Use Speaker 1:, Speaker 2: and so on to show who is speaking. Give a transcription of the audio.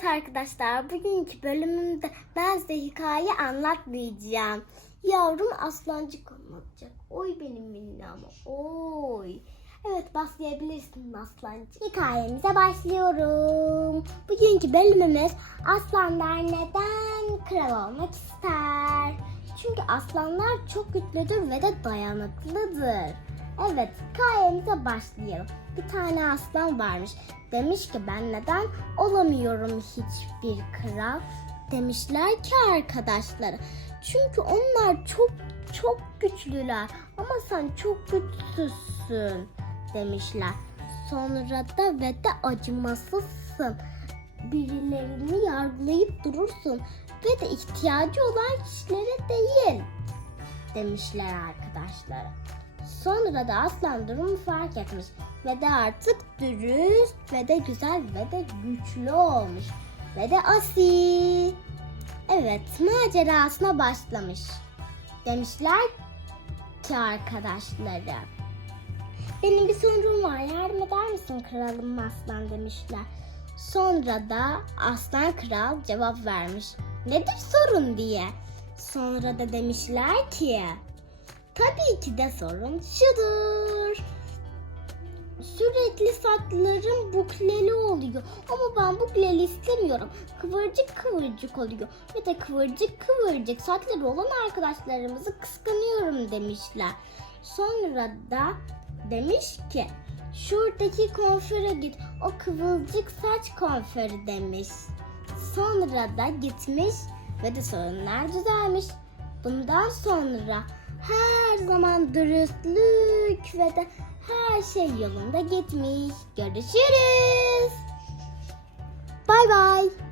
Speaker 1: Evet arkadaşlar bugünkü bölümümde ben size hikaye anlatmayacağım. Yavrum aslancık anlatacak. Oy benim minnam. Oy. Evet başlayabilirsin aslancık. Hikayemize başlıyorum. Bugünkü bölümümüz aslanlar neden kral olmak ister? Çünkü aslanlar çok güçlüdür ve de dayanıklıdır. Evet hikayemize başlayalım. Bir tane aslan varmış. Demiş ki ben neden olamıyorum hiçbir kral? Demişler ki arkadaşları. Çünkü onlar çok çok güçlüler ama sen çok güçsüzsün demişler. Sonra da ve de acımasızsın. Birilerini yargılayıp durursun ve de ihtiyacı olan kişilere değil demişler arkadaşlara. Sonra da aslan durumu fark etmiş ve de artık dürüst ve de güzel ve de güçlü olmuş ve de asil. Evet macerasına başlamış. Demişler ki arkadaşları. Benim bir sorum var yardım eder misin kralım aslan demişler. Sonra da aslan kral cevap vermiş. Nedir sorun diye. Sonra da demişler ki Tabii ki de sorun şudur. Sürekli saçlarım bukleli oluyor. Ama ben bukleli istemiyorum. Kıvırcık kıvırcık oluyor. Ve de kıvırcık kıvırcık saçları olan arkadaşlarımızı kıskanıyorum demişler. Sonra da demiş ki şuradaki kuaföre git. O kıvılcık saç kuaförü demiş. Sonra da gitmiş ve de sorunlar düzelmiş. Bundan sonra her zaman dürüstlük ve de her şey yolunda gitmiş. Görüşürüz. Bay bay.